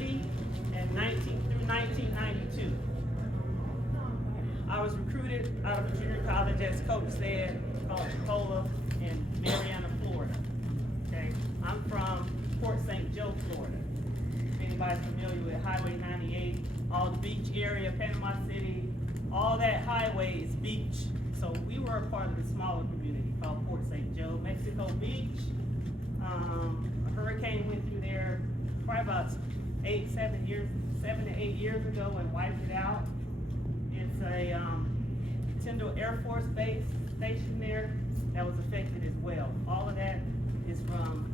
1990 and 1992. I was recruited out of a junior college, as Coach said, called Cola in Marianna, Florida. Okay, I'm from Port St. Joe, Florida. If anybody's familiar with Highway 98, all the beach area, Panama City, all that highway is beach. So we were a part of the smaller community called Port St. Joe, Mexico Beach. A hurricane went through there probably about 7 to 8 years ago and wiped it out. It's a Tyndall Air Force Base station there that was affected as well. All of that is from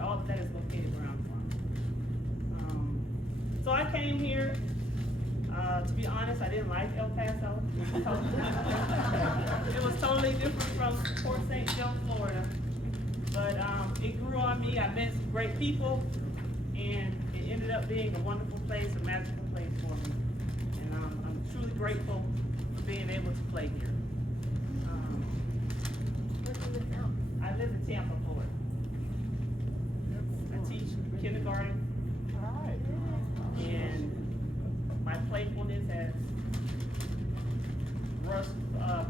all of that is located where I'm from. So I came here. To be honest, I didn't like El Paso. It was totally different from Port St. Joe, Florida. But it grew on me. I met some great people, and it ended up being a wonderful place, a magical place for me. And I'm truly grateful for being able to play here. Where do you live now? I live in Tampa, Florida. I teach kindergarten, All right. and my playfulness has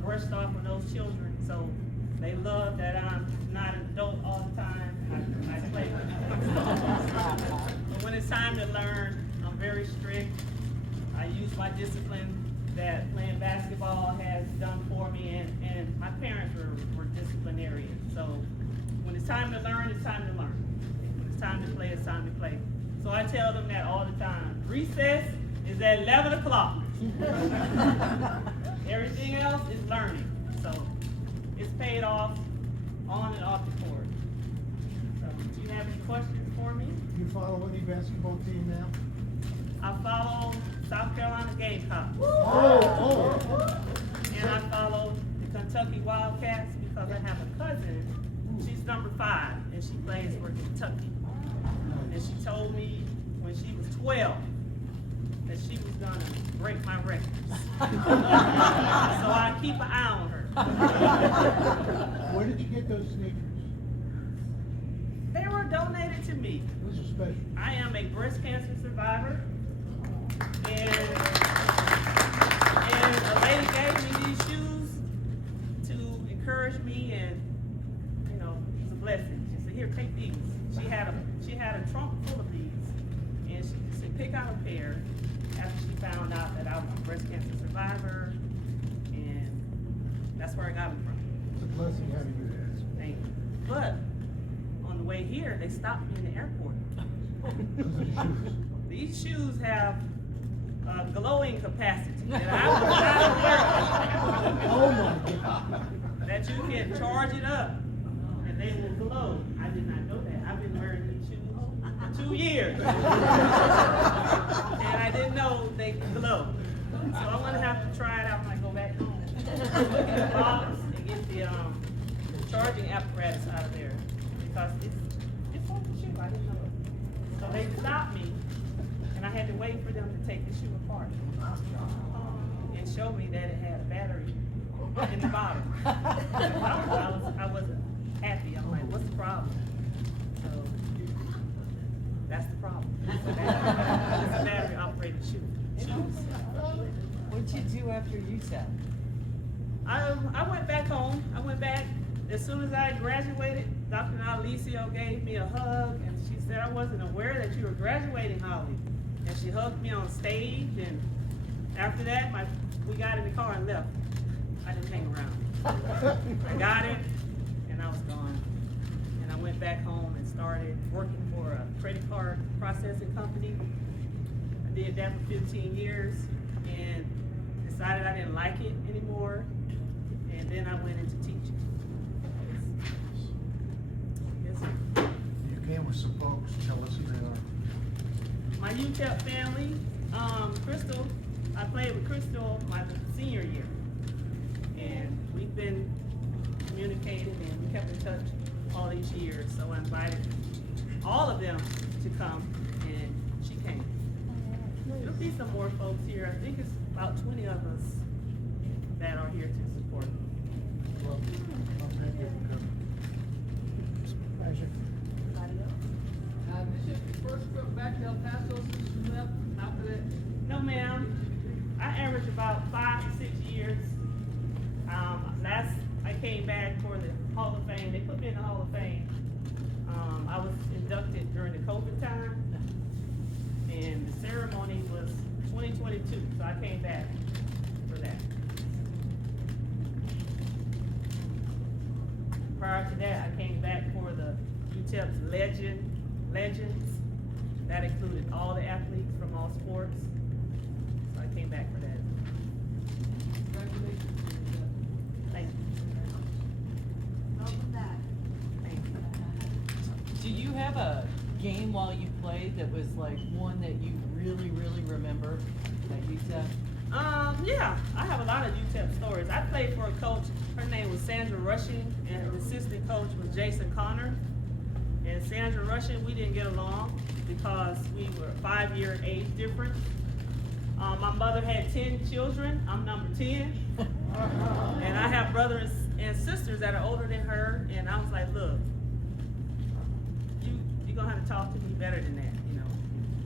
brushed off with those children, so they love that I'm not an adult all the time. I play with them. But when it's time to learn, I'm very strict. I use my discipline that playing basketball has done for me, and my parents were disciplinarians. So when it's time to learn, it's time to learn. When it's time to play, it's time to play. So I tell them that all the time. Recess is at 11 o'clock. Everything else is learning. So it's paid off on and off the court. So do you have any questions for me? You follow any basketball team now? I follow South Carolina Gamecocks. Oh. And I follow the Kentucky Wildcats because I have a cousin. She's number 5 and she plays for Kentucky. And she told me when she was 12 that she was gonna break my records. So I keep an eye on her. Where did you get those sneakers? They were donated to me. Those are special. I am a breast cancer survivor, and a lady gave me these shoes to encourage me, and you know, it's a blessing. She said, "Here, take these." She had a trunk full of these, and she said, "Pick out a pair." After she found out that I was a breast cancer survivor, and that's where I got them from. It's a blessing having you there. Thank you. But on the way here, they stopped me in the airport. Those are the shoes. These shoes have glowing capacity that I was not aware Oh my God. of. That you can charge it up and they will glow. I did not know that. I've been wearing these shoes for 2 years. And I didn't know they glow. So I'm gonna have to try it out when I go back home. Look in the box and get the charging apparatus out of there. Because it's on the shoe. I didn't know it. So they stopped me, and I had to wait for them to take the shoe apart and show me that it had a battery in the bottom. I wasn't happy. I'm like, what's the problem? So that's the problem. It's a battery operated shoes. What'd you do after UTEP? I went back home. I went back as soon as I graduated. Dr. Alicio gave me a hug, and she said, "I wasn't aware that you were graduating, Holly." And she hugged me on stage, and after that, we got in the car and left. I didn't hang around. I got it, and I was gone. And I went back home and started working for a credit card processing company. I did that for 15 years, and decided I didn't like it anymore. And then I went into teaching. Yes, sir. You came with some folks. Tell us who they are. My UTEP family, Crystal, I played with Crystal my senior year. And we've been communicating and we kept in touch all these years. So I invited all of them to come, and she came. There'll be some more folks here. I think it's about 20 of us that are here to support. Well, thank you for coming. Pleasure. Anybody else? This is your first trip back to El Paso since after that? No, ma'am. I average about 5 to 6 years. Last I came back for the Hall of Fame. They put me in the Hall of Fame. I was inducted during the COVID time, and the ceremony was 2022, so I came back for that. Prior to that, I came back for the UTEP's Legends. That included all the athletes from all sports. So I came back for that. Congratulations. Thank you. Thank you. Do you have a game while you played that was like one that you really, really remember that you said? Yeah, I have a lot of UTEP stories. I played for a coach, her name was Sandra Rushing, and her assistant coach was Jason Connor. And Sandra Rushing, we didn't get along because we were 5-year age difference. My mother had 10 children, I'm number 10. And I have brothers and sisters that are older than her, and I was like, look, you're gonna have to talk to me better than that, you know.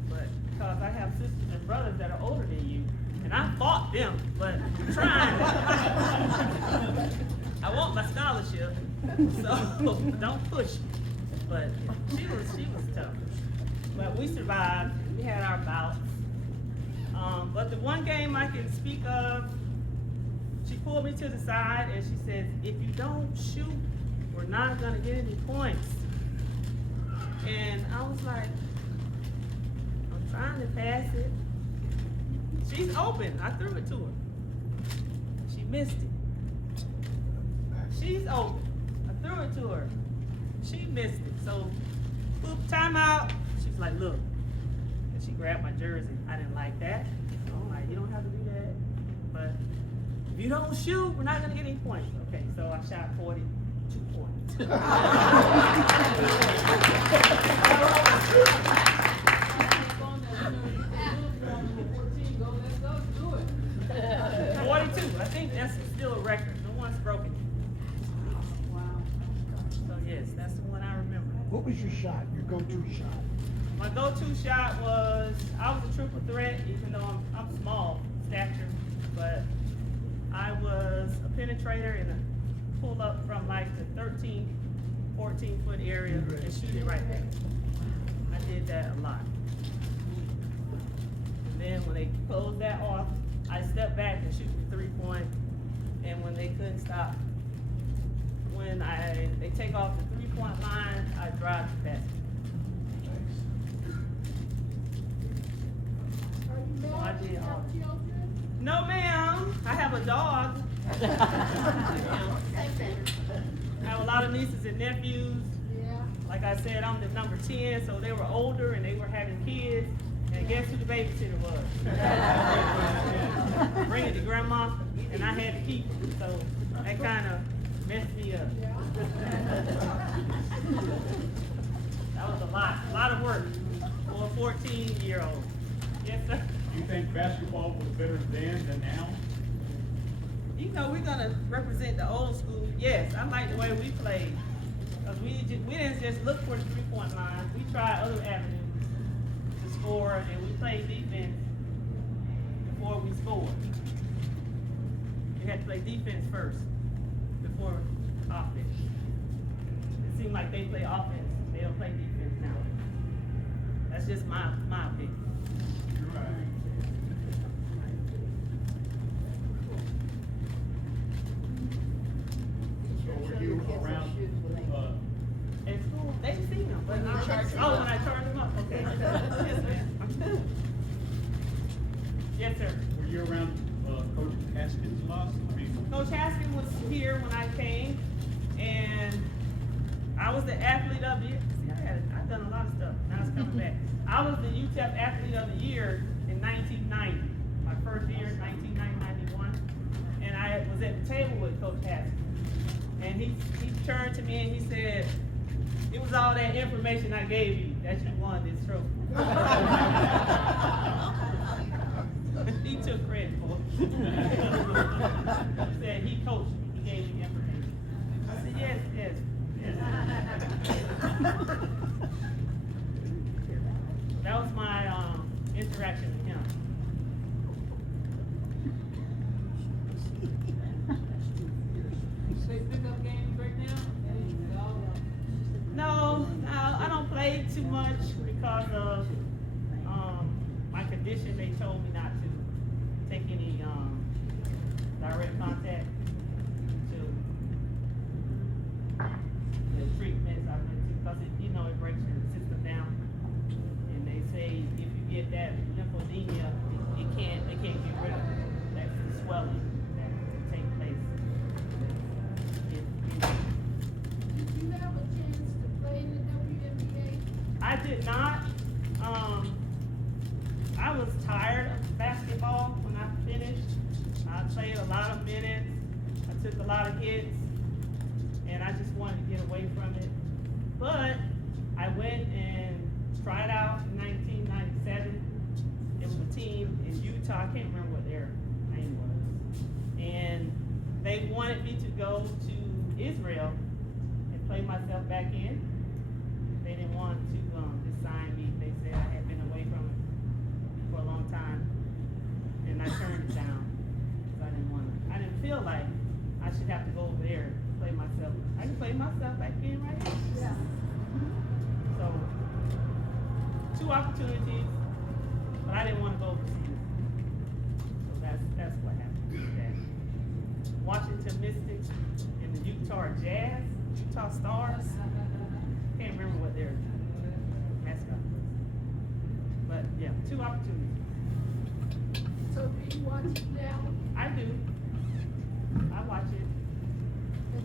But because I have sisters and brothers that are older than you, and I fought them, but I'm trying. I want my scholarship, so don't push me. But yeah, she was tough. But we survived. We had our bouts. But the one game I can speak of, she pulled me to the side and she said, if you don't shoot, we're not gonna get any points. And I was like, I'm trying to pass it. She's open. I threw it to her. She missed it. She's open. I threw it to her. She missed it. So, boop, timeout. She was like, look. And she grabbed my jersey. I didn't like that. So I'm like, you don't have to do that. But if you don't shoot, we're not going to get any points. Okay, so I shot 42 points. Let's go do it. 42. I think that's still a record. No one's broken it. Wow. So yes, that's the one I remember. What was your shot, your go-to shot? My go-to shot was, I was a triple threat, even though I'm small stature, but I was a penetrator and a pull up from like the 13, 14 foot area and shoot it right there. I did that a lot. And then when they closed that off, I stepped back and shoot the 3-point. And when they couldn't stop, when they take off the 3-point line, I drive the basket. So I did all that. No, ma'am. I have a dog. I have a lot of nieces and nephews. Like I said, I'm the number 10, so they were older and they were having kids. And guess who the babysitter was? Bring it to grandma, and I had to keep it. So that kind of messed me up. That was a lot of work for a 14-year-old. Yes, sir. Do you think basketball was better then than now? You know, we're gonna represent the old school. Yes, I like the way we played. Cause we didn't just look for the 3-point line. We tried other avenues to score, and we played defense before we scored. We had to play defense first before offense. It seemed like they play offense. They don't play defense now. That's just my opinion. You're right. So were you around, In school, they've seen them, but when I charged them up, okay. Yes, ma'am. Yes, sir. were you around, Coach Haskins a lot? I mean, Coach Haskins was here when I came, and I was the athlete of the year. See, I've done a lot of stuff. Now it's coming back. I was the UTEP athlete of the year in 1990. My first year, 1991, and I was at the table with Coach Haskins, and he turned to me and he said, "It was all that information I gave you that you won this trophy." He took credit for it. He said he coached me, he gave me information. I said, yes. That was my interaction with him. They pick up games right now? No, I don't play too much because of my condition. They told me not to take any direct contact to the treatments I went to because it breaks your system down. And they say if you get that lymphedema, they can't get rid of it. That's the swelling that takes place. Did you have a chance to play in the WNBA? I did not. I was tired of basketball when I finished. I played a lot of minutes. I took a lot of hits, and I just wanted to get away from it. But I went and tried out in 1997. It was a team in Utah. I can't remember what their name was. And they wanted me to go to Israel and play myself back in. They didn't want to just sign me. They said I had been away from it for a long time, and I turned it down. 'Cause I didn't feel like I should have to go over there and play myself. I can play myself back in right here. Yeah. So, 2 opportunities, but I didn't want to go overseas. So that's what happened with that. Washington Mystics and the Utah Jazz, Utah Stars. Can't remember what their mascot was. But yeah, 2 opportunities. So do you watch it now? I do. I watch it.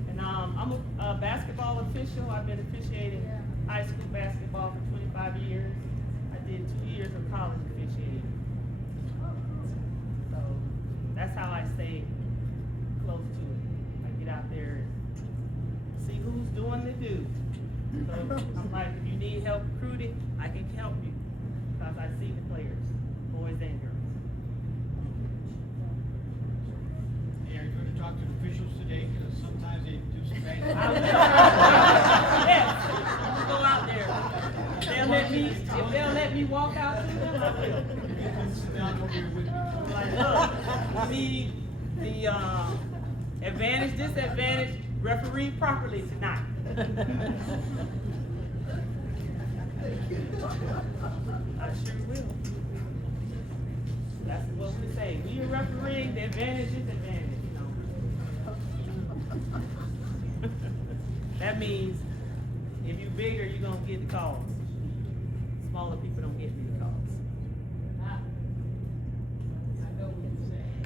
And I'm a basketball official. I've been officiating high school basketball for 25 years. I did 2 years of college officiating. So that's how I stay close to it. I get out there and see who's doing the do. So I'm like, if you need help recruiting, I can help you because I see the players, boys and girls. Hey, are you gonna talk to the officials today? Because sometimes they do some bad. I will. Yes, I'm gonna go out there. If they'll let me walk out to them, I will. You can sit down over here with me. Like, look, we need the advantage, disadvantage, referee properly tonight. I sure will. That's what we say. We are refereeing the advantage, disadvantage, That means if you bigger, you're gonna get the calls. Smaller people don't get the calls. I know what you're saying.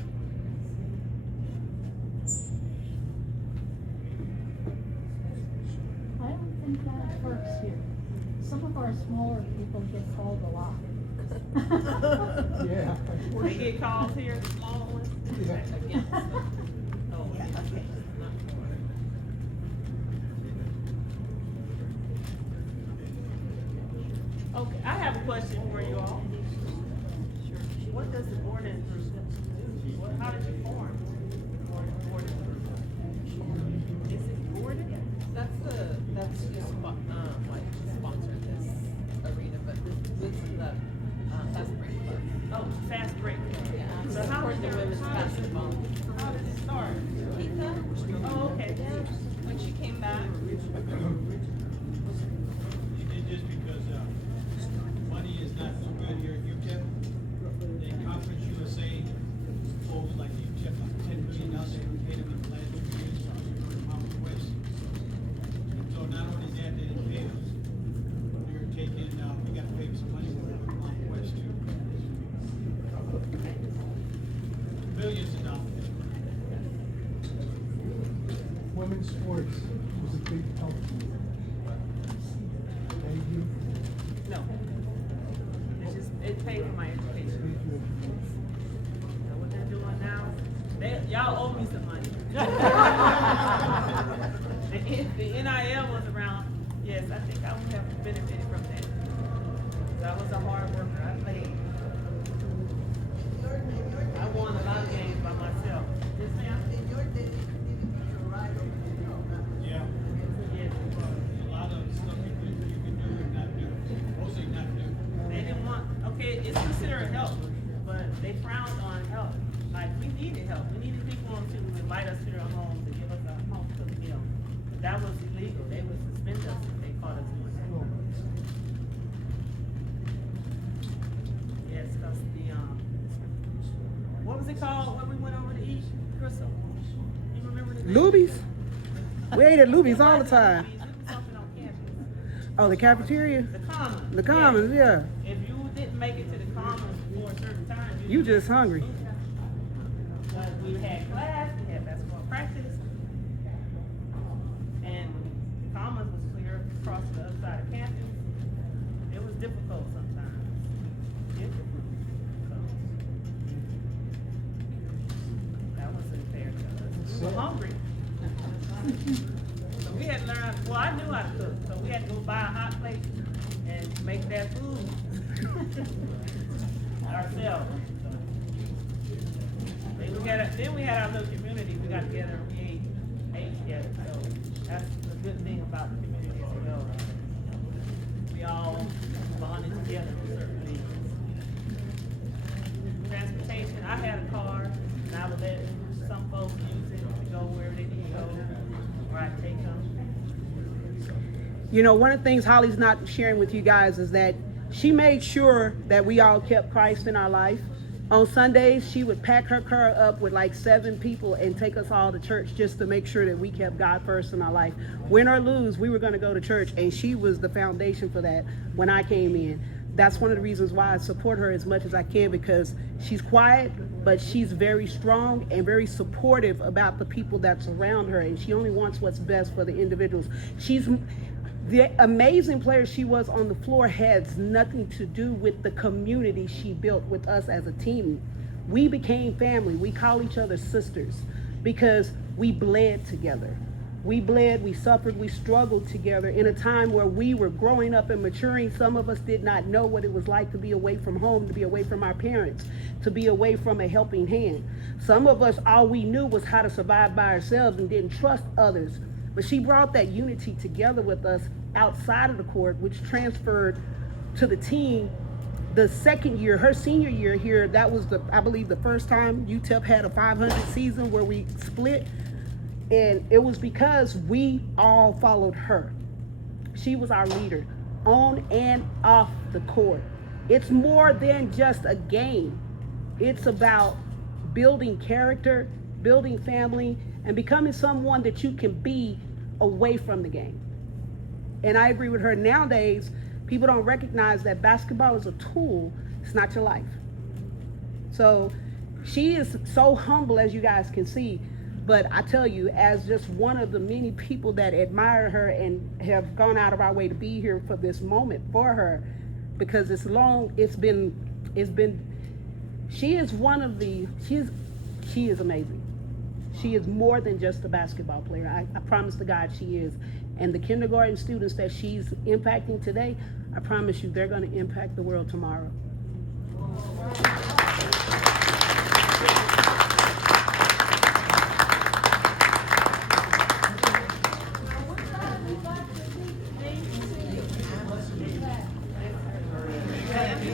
I don't think that works here. Some of our smaller people get called a lot. Yeah. They get calls here, the smaller ones? Yeah. Oh, yeah. Okay, I have a question for you all. What does the boarding group do? How did you form? Boarding group? Is it boarding? That's who sponsored this arena, but this is the fast break club. Oh, fast break. Yeah, So to how support did the women's basketball. How did it start? Oh, okay. When she came back. You did just because, money is not so good here at UTEP. The Conference USA folks like UTEP, $10 million they paid them in the last 2 years from Mountain West. And so not only that, they didn't pay us. They're taking, we got to pay some money with Mountain West too. Millions of dollars. Women's sports was a big help. Thank you. No. It paid for my education. Now, what they're doing now, y'all owe me some money. The NIL was around, yes, I think I would have benefited from that. 'Cause I was a hard worker, I played. I won a lot of games by myself. Yes, ma'am? Yeah. Yes. A lot of stuff you can do and not do. Mostly not do. They didn't want, okay, it's considered help, but they frowned on help. Like, we needed help. We needed people to invite us to their homes and give us a home cooked meal. But that was illegal. They would suspend us if they caught us doing that. Yes, because what was it called when we went over to eat, Crystal? You remember the name? Luby's? We ate at Luby's all the It time. was something on campus. Oh, the cafeteria? The Commons. The Commons, yeah. If you didn't make it to the Commons before a certain time, You just hungry. But we had class, we had basketball practice, and the Commons was clear across the other side of campus. It was difficult sometimes. Difficult. That wasn't fair to us. We were hungry. So we had to learn, well, I knew how to cook, so we had to go buy a hot plate and make that food ourselves. Then we had our little community, we got together and we ate together, so that's the good thing about the community as well. We all bonded together with certain things. Transportation, I had a car, and I would let some folks use it to go where they need to go, or I'd take them. You know, one of the things Holly's not sharing with you guys is that she made sure that we all kept Christ in our life. On Sundays, she would pack her car up with like 7 people and take us all to church just to make sure that we kept God first in our life. Win or lose, we were going to go to church, and she was the foundation for that when I came in. That's one of the reasons why I support her as much as I can, because she's quiet, but she's very strong and very supportive about the people that's around her, and she only wants what's best for the individuals. The amazing player she was on the floor has nothing to do with the community she built with us as a team. We became family. We call each other sisters because we bled together. We bled, we suffered, we struggled together in a time where we were growing up and maturing. Some of us did not know what it was like to be away from home, to be away from our parents, to be away from a helping hand. Some of us, all we knew was how to survive by ourselves and didn't trust others. But she brought that unity together with us outside of the court, which transferred to the team the second year, her senior year here. That was I believe the first time UTEP had a 500 season where we split. And it was because we all followed her. She was our leader on and off the court. It's more than just a game. It's about building character, building family, and becoming someone that you can be away from the game. And I agree with her. Nowadays, people don't recognize that basketball is a tool. It's not your life. So she is so humble, as you guys can see. But I tell you, as just one of the many people that admire her and have gone out of our way to be here for this moment for her, because she is amazing. She is more than just a basketball player. I promise to God she is. And the kindergarten students that she's impacting today, I promise you they're going to impact the world tomorrow.